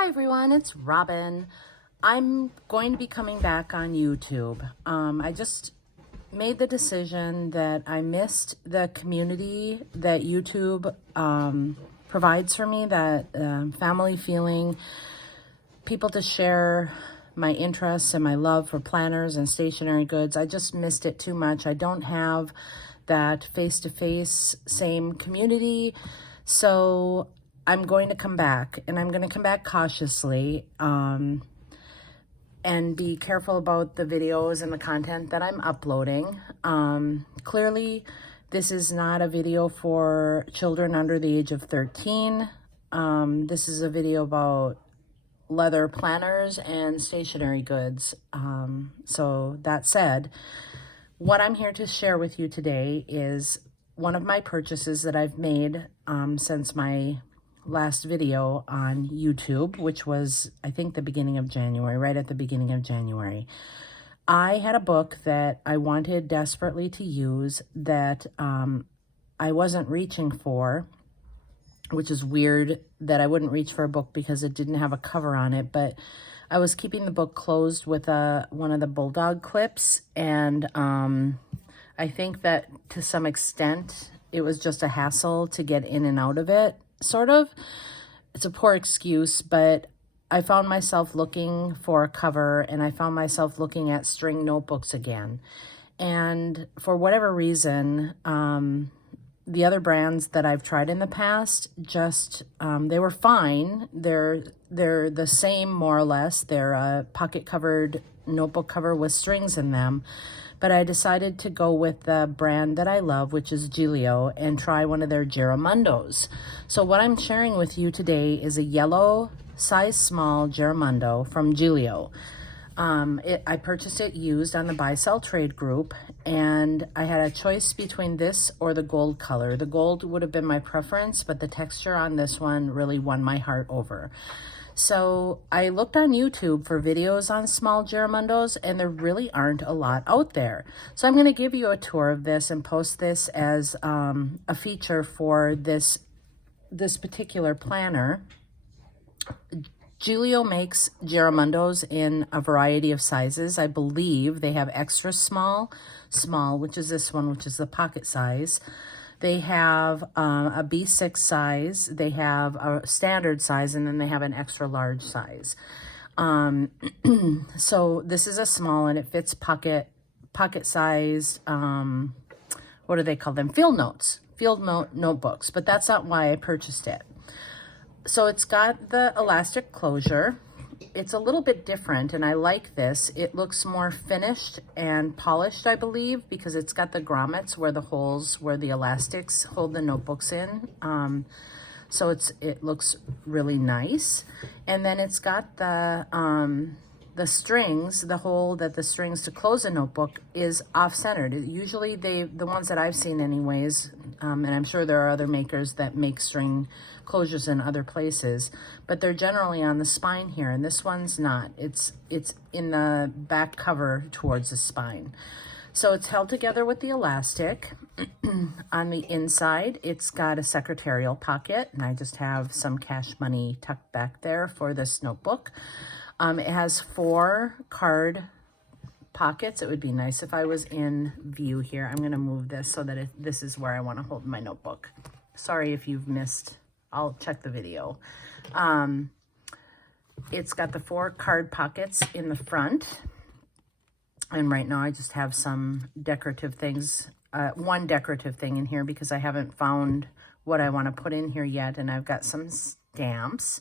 Hi everyone, it's Robin. I'm going to be coming back on YouTube. I just made the decision that I missed the community that YouTube provides for me, that family feeling, people to share my interests and my love for planners and stationery goods. I just missed it too much. I don't have that face-to-face same community. So I'm going to come back, and I'm going to come back cautiously and be careful about the videos and the content that I'm uploading. Clearly, this is not a video for children under the age of 13. This is a video about leather planners and stationery goods. So that said, what I'm here to share with you today is one of my purchases that I've made since my last video on YouTube, which was, I think, the beginning of January, right at the beginning of January. I had a book that I wanted desperately to use that I wasn't reaching for, which is weird that I wouldn't reach for a book because it didn't have a cover on it, but I was keeping the book closed with one of the bulldog clips, and I think that to some extent it was just a hassle to get in and out of it, sort of. It's a poor excuse, but I found myself looking for a cover, and I found myself looking at string notebooks again. And for whatever reason, the other brands that I've tried in the past, just, they were fine. They're the same, more or less. They're a pocket-covered notebook cover with strings in them. But I decided to go with the brand that I love, which is Gillio, and try one of their Giramondos. So what I'm sharing with you today is a yellow size small Giramondo from Gillio. I purchased it used on the buy sell trade group, and I had a choice between this or the gold color. The gold would have been my preference, but the texture on this one really won my heart over. So I looked on YouTube for videos on small Giramondos, and there really aren't a lot out there. So I'm going to give you a tour of this and post this as a feature for this particular planner. Gillio makes Giramondos in a variety of sizes. I believe they have extra small, which is this one, which is the pocket size. They have a B6 size, they have a standard size, and then they have an extra large size. So this is a small, and it fits pocket sized, what do they call them? Field notebooks, but that's not why I purchased it. So it's got the elastic closure. It's a little bit different, and I like this. It looks more finished and polished, I believe, because it's got the grommets where the holes where the elastics hold the notebooks in. So it looks really nice. And then it's got the strings, the hole that the strings to close a notebook is off-centered. Usually the ones that I've seen anyways, and I'm sure there are other makers that make string closures in other places, but they're generally on the spine here, and this one's not. It's in the back cover towards the spine. So it's held together with the elastic. On the inside, it's got a secretarial pocket, and I just have some cash money tucked back there for this notebook. It has 4 card pockets. It would be nice if I was in view here. I'm going to move this so that this is where I want to hold my notebook. Sorry if you've missed. I'll check the video. It's got the 4 card pockets in the front. And right now I just have some decorative things, one decorative thing in here because I haven't found what I want to put in here yet. And I've got some stamps.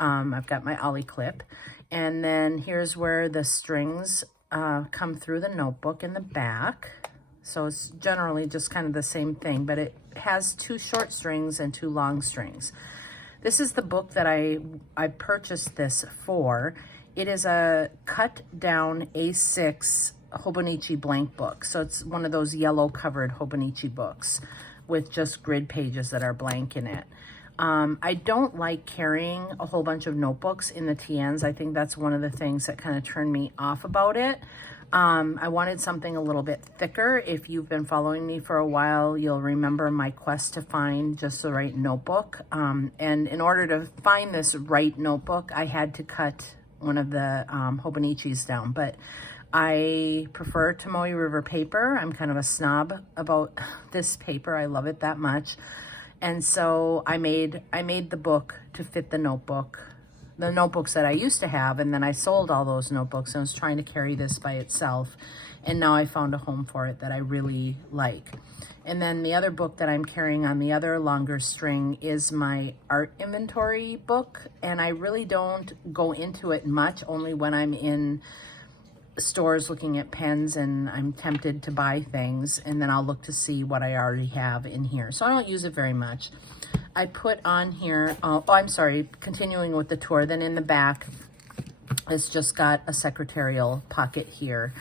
I've got my ollie clip. And then here's where the strings come through the notebook in the back. So it's generally just kind of the same thing, but it has 2 short strings and 2 long strings. This is the book that I purchased this for. It is a cut down A6 Hobonichi blank book. So it's one of those yellow covered Hobonichi books with just grid pages that are blank in it. I don't like carrying a whole bunch of notebooks in the TNs. I think that's one of the things that kind of turned me off about it. I wanted something a little bit thicker. If you've been following me for a while, you'll remember my quest to find just the right notebook. And in order to find this right notebook, I had to cut one of the Hobonichis down. But I prefer Tomoe River paper. I'm kind of a snob about this paper. I love it that much. And so I made the book to fit the notebooks that I used to have, and then I sold all those notebooks and was trying to carry this by itself, and now I found a home for it that I really like. And then the other book that I'm carrying on the other longer string is my art inventory book, and I really don't go into it much, only when I'm in stores looking at pens and I'm tempted to buy things, and then I'll look to see what I already have in here. So I don't use it very much. I put on here, continuing with the tour, then in the back, it's just got a secretarial pocket here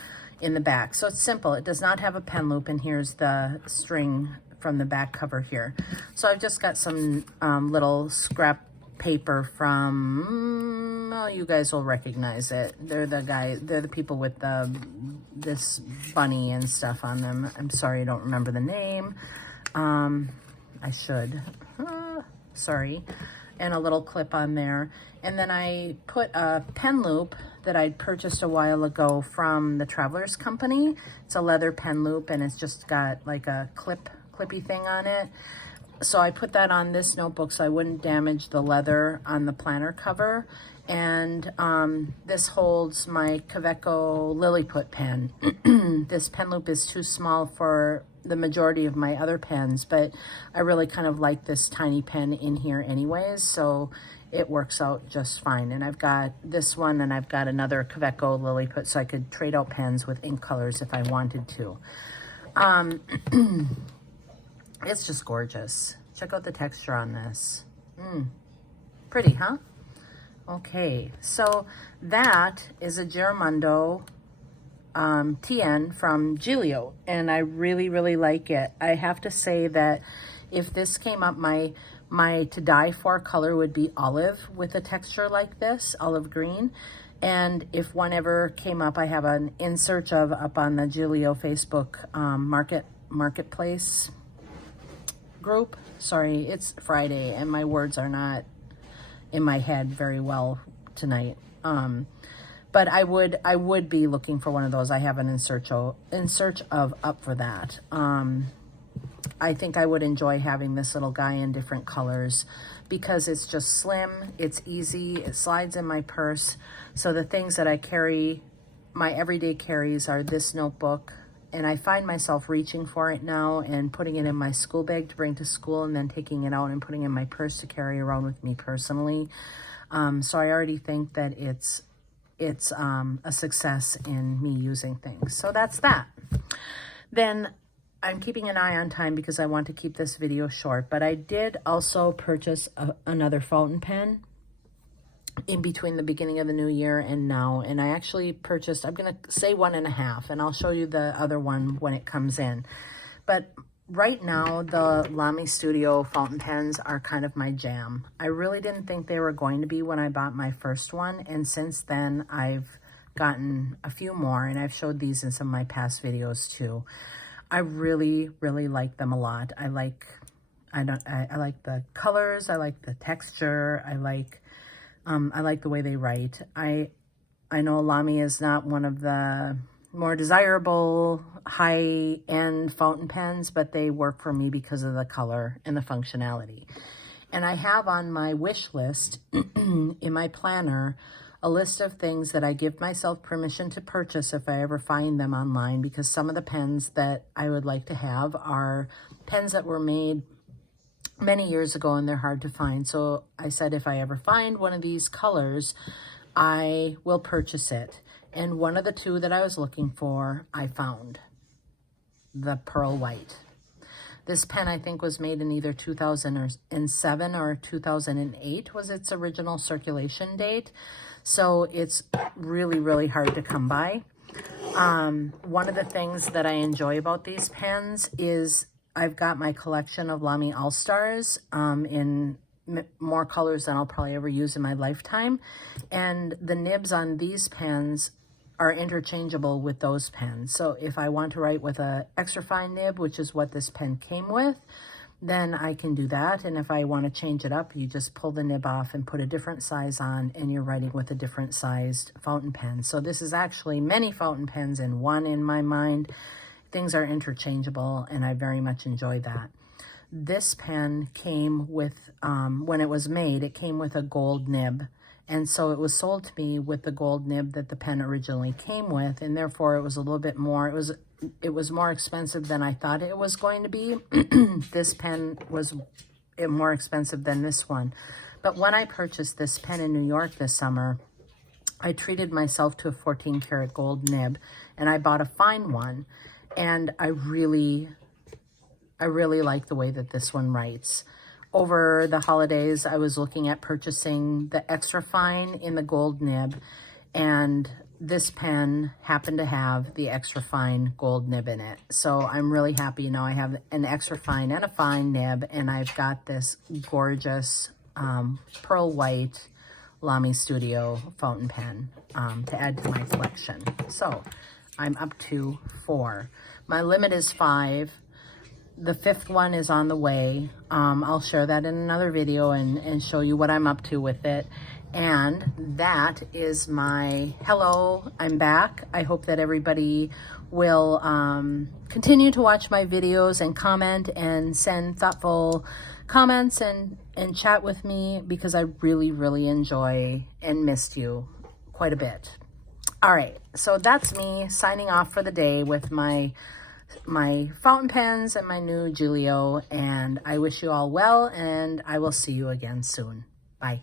in the back. So it's simple. It does not have a pen loop, and here's the string from the back cover here. So I've just got some little scrap paper from, well, you guys will recognize it. They're the people with this bunny and stuff on them. I'm sorry, I don't remember the name. I should. Sorry. And a little clip on there. And then I put a pen loop that I'd purchased a while ago from the Travelers Company. It's a leather pen loop, and it's just got like a clippy thing on it. So I put that on this notebook so I wouldn't damage the leather on the planner cover. And this holds my Kaweco Lilliput pen. This pen loop is too small for the majority of my other pens, but I really kind of like this tiny pen in here anyways, so it works out just fine. And I've got this one, and I've got another Kaweco Lilliput, so I could trade out pens with ink colors if I wanted to. It's just gorgeous. Check out the texture on this. Pretty, huh? Okay, so that is a Giramondo TN from Gillio, and I really, really like it. I have to say that if this came up, my to die for color would be olive with a texture like this, olive green. And if one ever came up, I have an In Search Of up on the Gillio Facebook marketplace group. Sorry, it's Friday and my words are not in my head very well tonight. But I would be looking for one of those. I have an In Search Of up for that. I think I would enjoy having this little guy in different colors because it's just slim, it's easy, it slides in my purse. So the things that I carry, my everyday carries, are this notebook, and I find myself reaching for it now and putting it in my school bag to bring to school, and then taking it out and putting it in my purse to carry around with me personally. So I already think that it's a success in me using things. So that's that. Then I'm keeping an eye on time because I want to keep this video short, but I did also purchase another fountain pen in between the beginning of the new year and now. And I actually purchased, I'm going to say 1.5, and I'll show you the other one when it comes in. But right now, the Lommy Studio fountain pens are kind of my jam. I really didn't think they were going to be when I bought my first one, and since then I've gotten a few more, and I've showed these in some of my past videos too. I really, really like them a lot. I like the colors. I like the texture. I like the way they write. I know Lommy is not one of the more desirable high-end fountain pens, but they work for me because of the color and the functionality. And I have on my wish list in my planner a list of things that I give myself permission to purchase if I ever find them online, because some of the pens that I would like to have are pens that were made many years ago and they're hard to find. So I said if I ever find one of these colors, I will purchase it. And one of the two that I was looking for, I found. The Pearl White. This pen, I think, was made in either 2007 or 2008 was its original circulation date. So it's really, really hard to come by. One of the things that I enjoy about these pens is I've got my collection of Lommy All-Stars in more colors than I'll probably ever use in my lifetime. And the nibs on these pens are interchangeable with those pens. So if I want to write with a extra fine nib, which is what this pen came with, then I can do that. And if I want to change it up, you just pull the nib off and put a different size on, and you're writing with a different sized fountain pen. So this is actually many fountain pens in one in my mind. Things are interchangeable, and I very much enjoy that. This pen came with, when it was made, it came with a gold nib. And so it was sold to me with the gold nib that the pen originally came with, and therefore it was a little bit more, it was more expensive than I thought it was going to be. This pen was more expensive than this one. But when I purchased this pen in New York this summer, I treated myself to a 14 karat gold nib, and I bought a fine one, and I really like the way that this one writes. Over the holidays, I was looking at purchasing the extra fine in the gold nib, and this pen happened to have the extra fine gold nib in it. So I'm really happy now I have an extra fine and a fine nib, and I've got this gorgeous pearl white Lommy Studio fountain pen to add to my collection. So I'm up to 4. My limit is 5. The 5th one is on the way. I'll share that in another video and show you what I'm up to with it. And that is my hello, I'm back. I hope that everybody will continue to watch my videos and comment and send thoughtful comments and chat with me, because I really enjoy and missed you quite a bit. All right, so that's me signing off for the day with my fountain pens and my new Gillio, and I wish you all well, and I will see you again soon. Bye.